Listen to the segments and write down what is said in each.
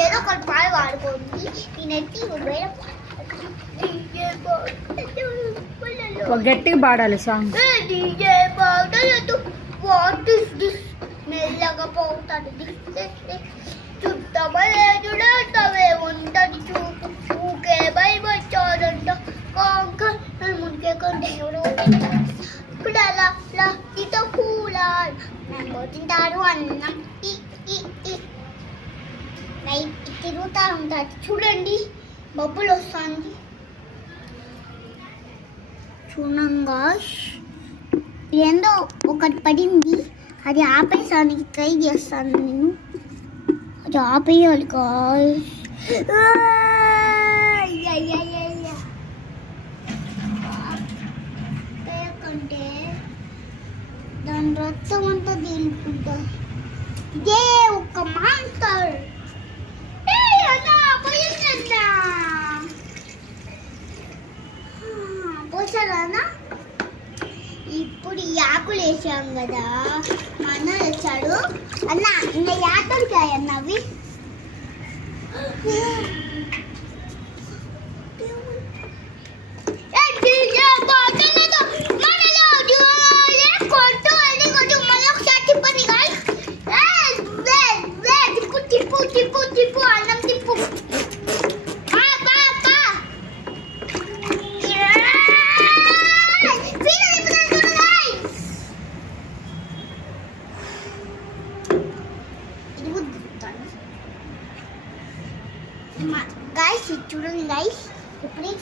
ఏదో ఒకటి పాట పాడుకోండి నేనైతే గట్టిగా పాడాలి సాంగ్. వాట్ ఇస్ దిస్ మెల్లగా పోతాడు చుట్టమలేదుడవే ఉంటది చూపు ఊకే భయపడ్డాడంట కాంక ముందుకే కొంటాడు ఇతో కూలాడు నన్ను తింటాడు అన్నం తిరుగుతూ ఉంటాడు చూడండి బబ్బులు వస్తుంది చూడంగా ఏందో ఒకటి పడింది అది ఆపేసానికి ట్రై చేస్తాను నేను అది ఆపేయాలి కంటే దాని రక్తం అంతా తేలుకుంటా ఇదే ఒక మాన్స్టర్ పోసారా ఇప్పుడు యాకులు వేసాం కదా మా అన్న వచ్చాడు అన్న ఇంకా యాకులు అన్నవి తిప్పు అన్నం తిప్పు గైస్ చూడండి గైస్ ఇప్పుడే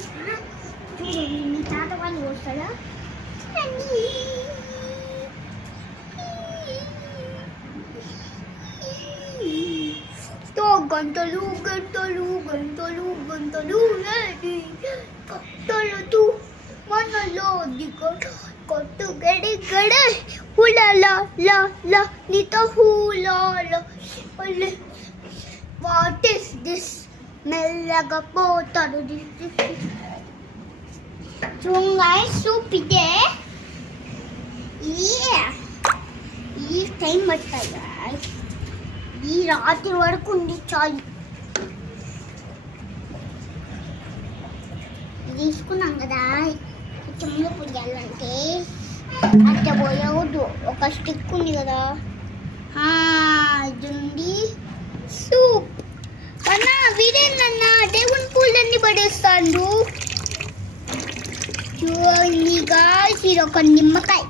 మీ తాత వాళ్ళు వస్తాడా గంటలు గంటలు గంటలు గంటలు కట్టలతో మనలో కొట్టు గడి గడ హులా లా నీతో హులా వాట్ ఇస్ దిస్ మెల్లగా పోతాడు చూంగాయ సూప్ ఇదే ఈ టైం పడతాయి ఈ రాత్రి వరకు ఉంది చాలు తీసుకున్నాం కదా చెమ్ములు పుయ్యాలంటే అట్లా పోయవద్దు ఒక స్టిక్ ఉంది కదా ఇది ఉంది సూప్ అన్నా వీడేనన్నా దేవుని పూలన్నీ పడేస్తాడు చూడండి గాయ్స్ ఇది ఒక నిమ్మకాయ